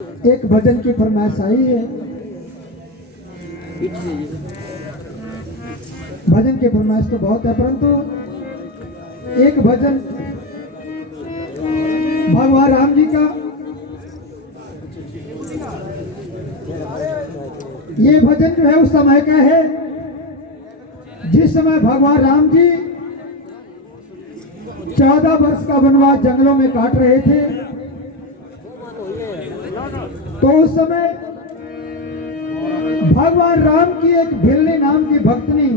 एक भजन की फरमाइश आई है। भजन की फरमाइश तो बहुत है, परंतु एक भजन भगवान राम जी का, ये भजन जो है उस समय का है जिस समय भगवान राम जी 14 वर्ष का वनवास जंगलों में काट रहे थे। तो उस समय भगवान राम की एक भिल्ली नाम की भक्तनी,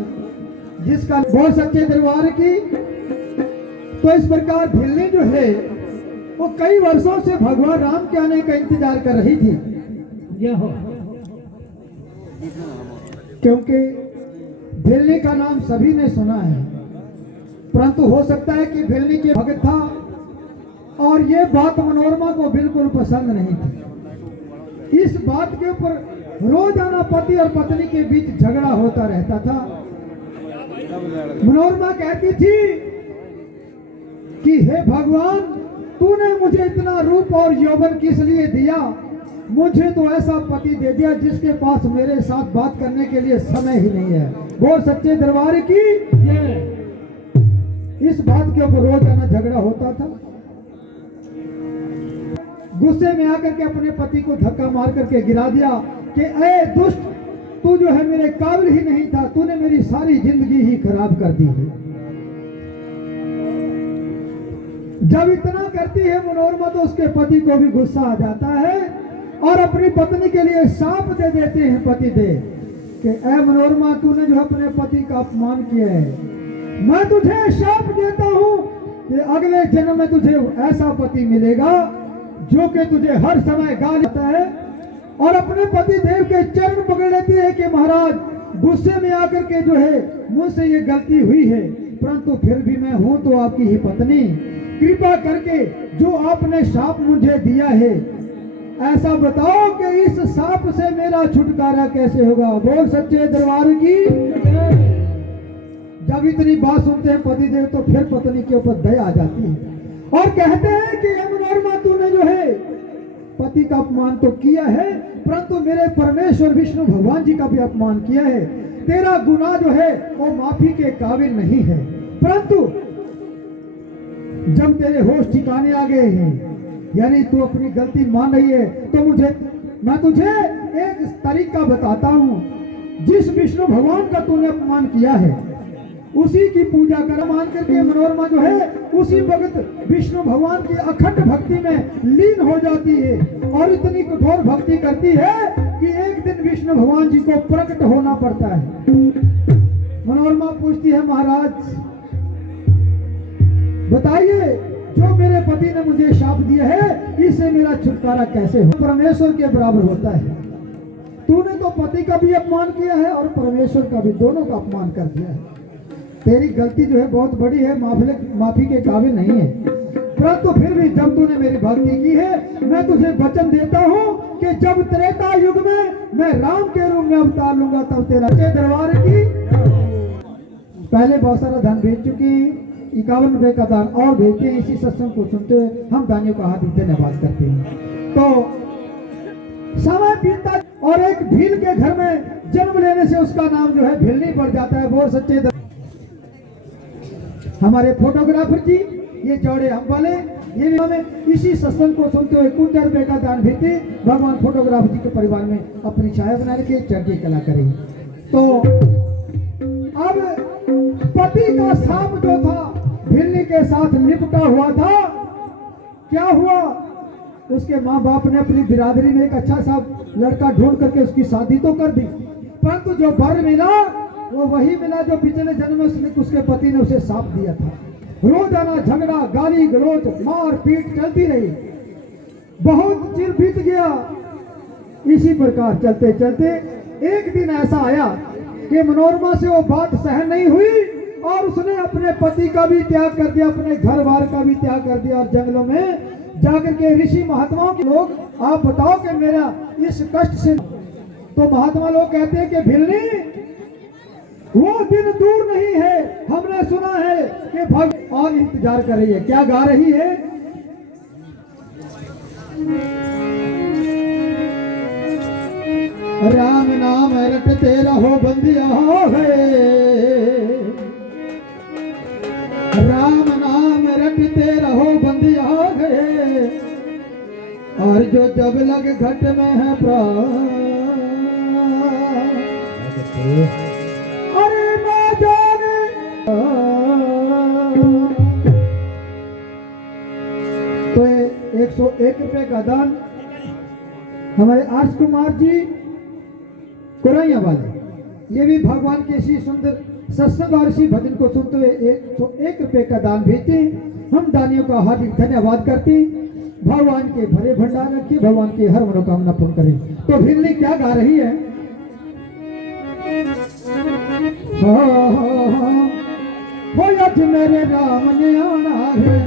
जिसका बहुत सच्चे दरबार की, तो इस प्रकार भिल्ली जो है वो कई वर्षों से भगवान राम के आने का इंतजार कर रही थी। क्योंकि भिल्ली का नाम सभी ने सुना है, परंतु हो सकता है कि भिल्ली के भक्त था और ये बात मनोरमा को बिल्कुल पसंद नहीं थी। इस बात के ऊपर रोजाना पति और पत्नी के बीच झगड़ा होता रहता था। मनोरमा कहती थी कि हे भगवान, तूने मुझे इतना रूप और यौवन किस लिए दिया? मुझे तो ऐसा पति दे दिया जिसके पास मेरे साथ बात करने के लिए समय ही नहीं है। बोल सच्चे दरबार की। इस बात के ऊपर रोजाना झगड़ा होता था। गुस्से में आकर के अपने पति को धक्का मार करके गिरा दिया कि ए दुष्ट, तू जो है मेरे काबिल ही नहीं था, तूने मेरी सारी जिंदगी ही खराब कर दी है। जब इतना करती है मनोरमा तो उसके पति को भी गुस्सा आ जाता है और अपनी पत्नी के लिए शाप दे देते हैं पति देव कि ए मनोरमा, तूने जो अपने पति का अपमान किया है, मैं तुझे शाप देता हूं कि अगले जन्म में तुझे ऐसा पति मिलेगा जो कि तुझे हर समय गाली देता है। और अपने पति देव के चरण पकड़ लेती है कि महाराज, गुस्से में आकर के जो है मुझसे ये गलती हुई है, परंतु फिर भी मैं हूं तो आपकी ही पत्नी, कृपा करके जो आपने शाप मुझे दिया है ऐसा बताओ कि इस शाप से मेरा छुटकारा कैसे होगा। बोल सच्चे दरबार की। जब इतनी बात सुनते हैं पति देव तो फिर पत्नी के ऊपर दया आ जाती है और कहते हैं कि मनोरमा, तूने जो है पति का अपमान तो किया है, परंतु मेरे परमेश्वर विष्णु भगवान जी का भी अपमान किया है। तेरा गुनाह जो है वो माफी के काबिल नहीं है, परंतु जब तेरे होश ठिकाने आ गए हैं, यानी तू अपनी गलती मान रही है, तो मैं तुझे एक तरीका बताता हूँ। जिस विष्णु भगवान का तूने अपमान किया है उसी की पूजा कर। मान करके मनोरमा जो है उसी वक्त विष्णु भगवान की अखंड भक्ति में लीन हो जाती है और इतनी कठोर भक्ति करती है कि एक दिन विष्णु भगवान जी को प्रकट होना पड़ता है। मनोरमा पूछती है, महाराज बताइए, जो मेरे पति ने मुझे शाप दिया है इससे मेरा छुटकारा कैसे हो? परमेश्वर के बराबर होता है। तूने तो पति का भी अपमान किया है और परमेश्वर का भी, दोनों का अपमान कर दिया है। तेरी गलती जो है बहुत बड़ी है, माफी के काबिल नहीं है, परंतु फिर भी जब तूने मेरी भक्ति की है, मैं तुझे वचन देता हूँ कि जब त्रेता युग में मैं राम के रूप में अवतार लूंगा तब तेरा दरबार की। पहले बहुत सारा धन भेज चुकी, 51 रुपए का दान और भेजते हैं। इसी सत्संग को सुनते हुए हम दानियों का हाथ धन्यवाद करते हैं। तो समय बीतता और एक भील के घर में जन्म लेने से उसका नाम जो है भिल्ली पड़ जाता है। बोल सच्चे हमारे फोटोग्राफर जी, ये जोड़े हम वाले, ये भी हमें इसी सत्संग को सुनते हुए 51 रुपए का दान भेजते भगवान फोटोग्राफर जी के परिवार में अपनी छाया बना के चढ़ती कला करें। तो अब पति का शाप जो था भिल्ली के साथ निपटा हुआ था, क्या हुआ? उसके माँ बाप ने अपनी बिरादरी में एक अच्छा सा लड़का ढूंढ करके उसकी शादी तो कर दी, परंतु जो वर मिला वो वही मिला जो पिछले जन्म में उसके पति ने उसे शाप दिया था। रोजाना झगड़ा, गाली गलौज, मार पीट चलती रही। बहुत चिर बीत गया। इसी प्रकार चलते चलते एक दिन ऐसा आया कि मनोरमा से वो बात सहन नहीं हुई और उसने अपने पति का भी त्याग कर दिया, अपने घर बार का भी त्याग कर दिया और जंगलों में जाकर के ऋषि महात्माओं के लोग, आप बताओ कि मेरा इस कष्ट से, तो महात्मा लोग कहते हैं कि भिल्ली, वो दिन दूर नहीं है, हमने सुना है कि भक्त और इंतजार कर रही है। क्या गा रही है? राम नाम रटते रहो बंदिया है, राम नाम रटते रहो बंदिया है, और जो जब लग घट में है प्राण, अरे ना जाने तो 101 रुपए का दान हमारे आर्ष कुमार जी कोरैया वाले, ये भी भगवान के इसी सुंदर सत्संग और इसी भजन को सुनते हुए 101 रुपए का दान भेजते। हम दानियों का हार्दिक धन्यवाद करते। भगवान के भरे भंडार रखिए, भगवान की हर मनोकामना पूर्ण करें। तो भिल्ली क्या गा रही है? हो आज मेरे राम ने आना है,